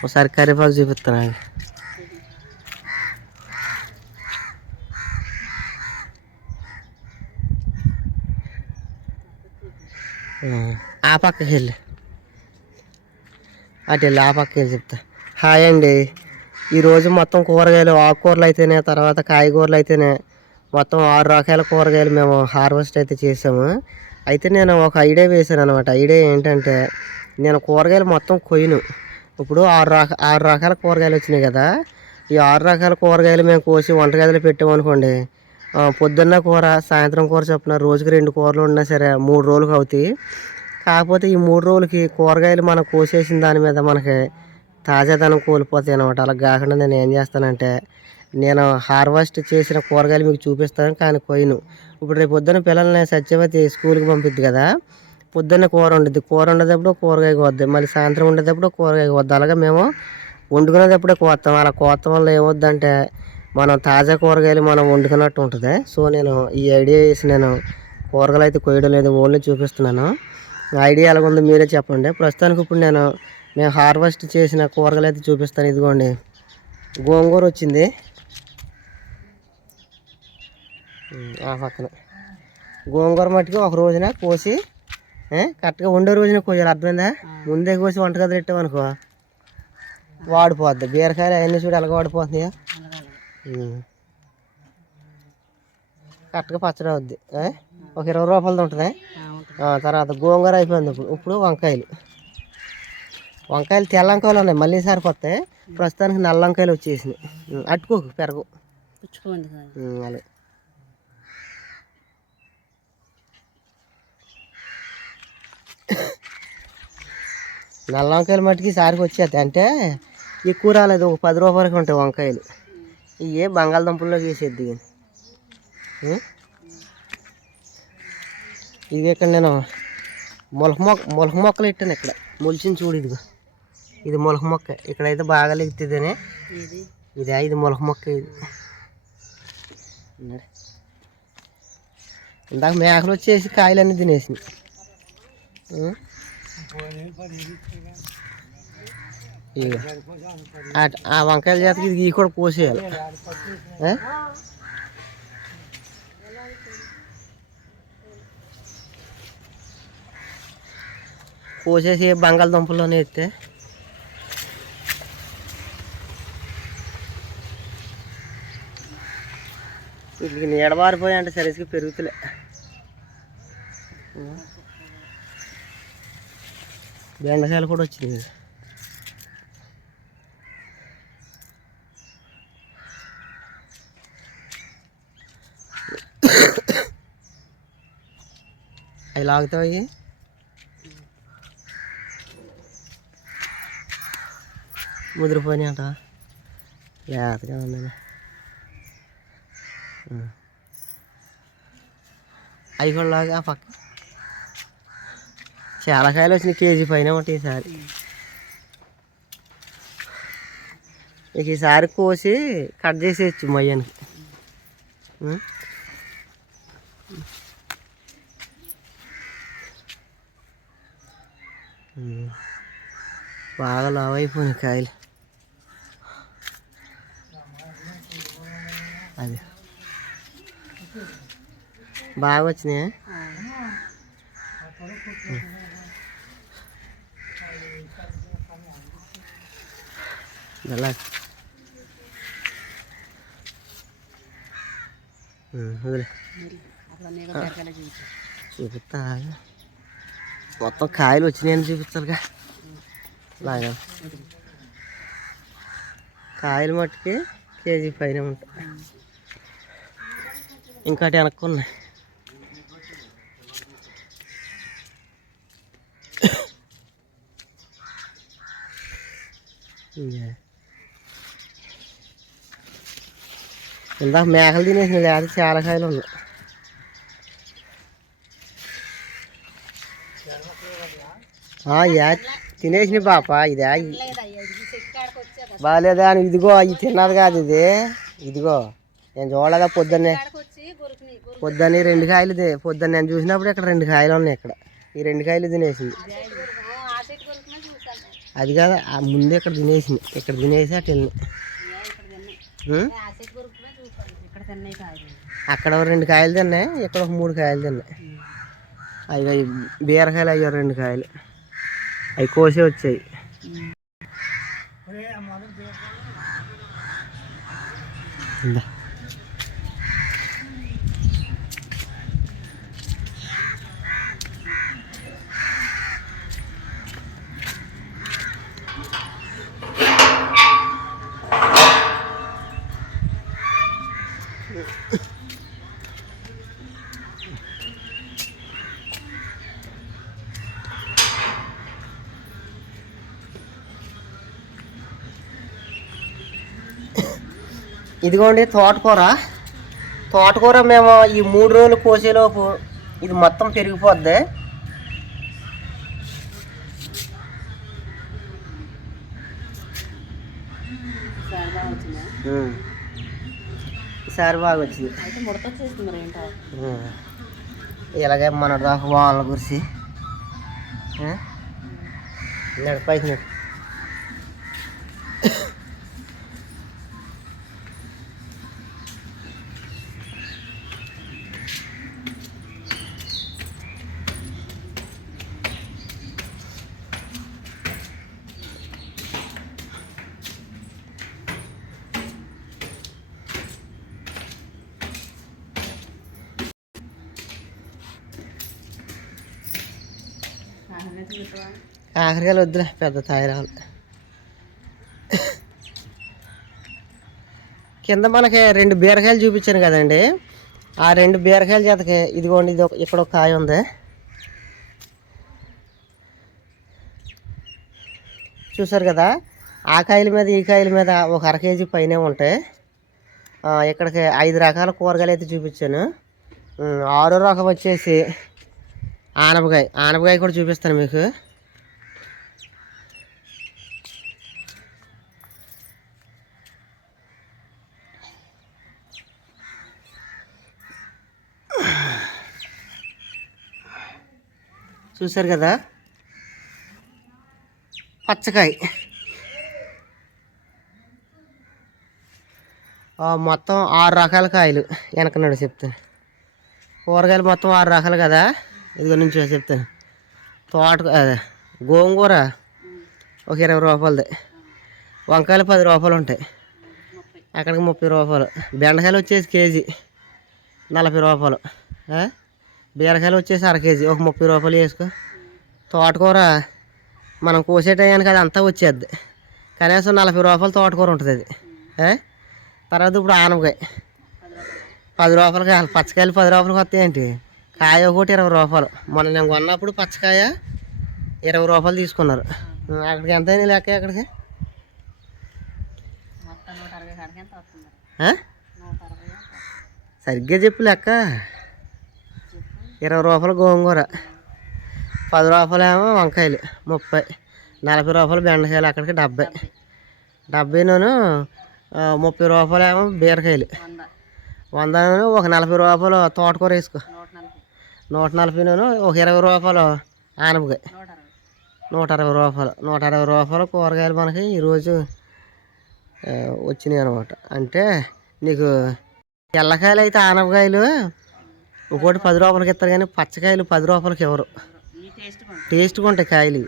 ఒకసారి కరివేపాకు చూపిస్తాను ఆ పక్కకి వెళ్ళి అటు వెళ్ళి ఆ పక్కకి వెళ్ళి చెప్తా. హాయ్ అండి. ఈరోజు మొత్తం కూరగాయలు ఆకుకూరలు అయితేనే తర్వాత కాయగూరలు అయితేనే మొత్తం ఆరు రకాల కూరగాయలు మేము హార్వెస్ట్ అయితే చేసాము. అయితే నేను ఒక ఐడియా వేసాను అనమాట ఐడియా ఏంటంటే నేను కూరగాయలు మొత్తం కొయ్యను. ఇప్పుడు ఆరు రక ఆరు రకాల కూరగాయలు వచ్చినాయి కదా. ఈ ఆరు రకాల కూరగాయలు మేము కోసి వంటగదిలో పెట్టామనుకోండి పొద్దున్న కూర సాయంత్రం కూర చొప్పున రోజుకి రెండు కూరలు ఉన్నా సరే మూడు రోజులకు అవుతాయి. కాకపోతే ఈ మూడు రోజులకి కూరగాయలు మనం కోసేసిన దాని మీద మనకి తాజాదనం కోల్పోతాయి అనమాట అలా కాకుండా నేను ఏం చేస్తానంటే నేను హార్వెస్ట్ చేసిన కూరగాయలు మీకు చూపిస్తాను కానీ కొయ్యను. ఇప్పుడు రేపు పొద్దున్న పిల్లల్ని సత్యవతి స్కూల్కి పంపిద్ది కదా పొద్దున్న కూర వండుద్ది. కూర వండేటప్పుడు కూరగాయ కోద్ది. మళ్ళీ సాయంత్రం వండేటప్పుడు కూరగాయ కోద్ది. అలాగే మేము వండుకునేటప్పుడే కోస్తాం అలా కోస్తాం వల్ల ఏమొద్దంటే మనం తాజా కూరగాయలు మనం వండుకున్నట్టు ఉంటుంది. సో నేను ఈ ఐడియా వేసి నేను కూరగాయలు అయితే కొయ్యడం లేదు. ఓన్లీ చూపిస్తున్నాను. ఐడియా ఎలా ఉందో మీరే చెప్పండి. ప్రస్తుతానికి ఇప్పుడు నేను మేము హార్వెస్ట్ చేసిన కూరగాయలు అయితే చూపిస్తాను. ఇదిగోండి. గోంగూర వచ్చింది. ఆ పక్కన. గోంగూర మట్టుకు ఒక రోజున కోసి కరెక్ట్గా వండే రోజున కోయాలి అర్థమైందా? ముందే కోసి వంటగది పెట్టామనుకో. వాడిపోద్ది. బీరకాయలు అవన్నీ చూడు ఎలాగ వాడిపోతున్నాయా. కరెక్ట్గా పచ్చడి అవుద్ది? ఒక ఇరవై రూపాయలది ఉంటుంది? ఆ, తర్వాత గోంగూర అయిపోయింది ఇప్పుడు. ఇప్పుడు వంకాయలు. వంకాయలు తెల్ల వంకాయలు ఉన్నాయి. మళ్ళీ సరిపోతాయి ప్రస్తుతానికి నల్ల వంకాయలు వచ్చేసినాయి. అట్టుకోకు పెరగు. పుచ్చుకోండి కాదు. ఉమ్, అలాగే నల్ల వంకాయలు మట్టుకి సారికి వచ్చేది అంటే ఎక్కువ రాలేదు ఒక పది రూపాయలకి ఉంటాయి వంకాయలు. ఇవే బంగాళదుంపల్లో వేసేద్ది ఇవి. ఇక్కడ నేను మొలక మొక్క మొలక మొక్కలు పెట్టాను ఇక్కడ. మొలిచింది చూడు ఇదిగో. ఇది మొలక మొక్క. ఇక్కడైతే బాగా లెగుతుందని. ఇది ఇదే ఇది మొలక మొక్క ఇది. ఇందాక మేకలు వచ్చేసి కాయలన్నీ తినేసినాయి. ఆ- ఆ వంకాయల చేతకి ఇది ఈ కూడా పోసేయాలి ఏ? పోసేసి బంగాళదుంపలోనే ఎత్తే వీటికి నీడబారిపోయి అంటే సరిగ్గా పెరుగుతులే బెండకాయలు కూడా వచ్చింది అవి లాగుతాయి ముదిరిపోయినాయి అంట లేతగా ఉన్నాయి అవి కూడా లాగా ఆ పక్క చాలా కాయలు వచ్చినాయి కేజీ పైన ఉంటాయి ఈసారి. ఇక ఈసారి కోసి కట్ చేసేయచ్చు మయ్యానికి. బాగా లావు అయిపోయినాయి కాయలు. అది. బాగా వచ్చినాయి? ఎలా వదిలే చూపిస్తా మొత్తం కాయలు వచ్చినాయని చూపిస్తారుగా లాగా కాయలు మట్టుకి కేజీ పైన ఉంటాయి ఇంకోటి వెనక్కు ఉన్నాయి ఇందాక మేకలు తినేసిన లేదా చాలా కాయలు ఉన్నాయి. ఆ, యా తినేసిన పాప ఇదా బాగాలేదా అని ఇదిగో ఇది తిన్నది కాదు ఇది. ఇదిగో నేను చూడలేదా పొద్దున్నే? పొద్దున్నే రెండు కాయలు పొద్దున్న నేను చూసినప్పుడు ఇక్కడ రెండు కాయలు ఉన్నాయి ఇక్కడ. ఈ రెండు కాయలు తినేసింది. అది కాదు ముందు ఇక్కడ తినేసింది. ఇక్కడ తినేసి అటు వెళ్ళింది అక్కడ ఒక రెండు కాయలు తిన్నాయి ఇక్కడ ఒక మూడు కాయలు తిన్నాయి. అవి అవి బీరకాయలు అయ్యో రెండు కాయలు. అవి కోసి వచ్చాయి. ఇందా. ఇదిగోండి తోటకూర. తోటకూర మేము ఈ మూడు రోజులు కోసేలోపు ఇది మొత్తం పెరిగిపోద్ది. ఈసారి బాగా వచ్చింది. ఇలాగే మన దాకా వాళ్ళ గురిసి నడిపైకి నడు ఆఖరికాయలు వద్దులే పెద్ద తాయిరాలు కింద మనకి రెండు బీరకాయలు చూపించాను కదండి. ఆ రెండు బీరకాయల చేతకి ఇదిగోండి ఇది ఒక- ఇక్కడ ఒక కాయ ఉంది. చూసారు కదా ఆ కాయల మీద ఈ కాయల మీద ఒక అర కేజీ పైనే ఉంటాయి. ఇక్కడికి ఐదు రకాల కూరగాయలు అయితే చూపించాను. ఆరో రకం వచ్చేసి ఆనపకాయ ఆనపకాయ కూడా చూపిస్తాను మీకు. చూశారు కదా? పచ్చకాయ. మొత్తం ఆరు రకాల కాయలు వెనకన్నాడు చెప్తాను. కూరగాయలు మొత్తం ఆరు రకాలు కదా? ఇదిగో నుంచి చెప్తాను. తోట అదే, గోంగూర ఒక ఇరవై రూపాయలది. వంకాయలు పది రూపాయలు ఉంటాయి. అక్కడికి ముప్పై రూపాయలు. బెండకాయలు వచ్చేసి కేజీ నలభై రూపాయలు. బీరకాయలు వచ్చేసి అర కేజీ. ఒక ముప్పై రూపాయలు వేసుకో. తోటకూర మనం కోసే టయానికి అది అంతా వచ్చేద్ది కనీసం నలభై రూపాయలు తోటకూర ఉంటుంది అది. తర్వాత ఇప్పుడు ఆనపకాయ. పది రూపాయలు కావాలి పచ్చకాయలు పది రూపాయలకి వస్తాయండి కాయ ఒకటి ఇరవై రూపాయలు. మొన్న నేను కొన్నప్పుడు పచ్చకాయ ఇరవై రూపాయలు తీసుకున్నారు. అక్కడికి ఎంత అయింది లెక్క అక్కడికి? సరిగ్గా చెప్పు లెక్క. ఇరవై రూపాయలు గోంగూర. పది రూపాయలు ఏమో వంకాయలు. ముప్పై. నలభై రూపాయలు బెండకాయలు అక్కడికి డెబ్బై. డెబ్బైను ముప్పై రూపాయలు ఏమో బీరకాయలు. వంద. వందను ఒక నలభై రూపాయలు తోటకూర వేసుకో. నూట నలభై నూట నలభైను ఒక ఇరవై రూపాయలు ఆనపకాయ. నూట అరవై రూపాయలు నూట అరవై రూపాయలు కూరగాయలు మనకి ఈరోజు వచ్చినాయి అనమాట అంటే నీకు తెల్లకాయలు అయితే ఆనపకాయలు ఇంకోటి పది రూపాయలకి ఇస్తారు కానీ పచ్చకాయలు పది రూపాయలకి ఇవ్వరు. టేస్ట్గా ఉంటాయి కాయలు.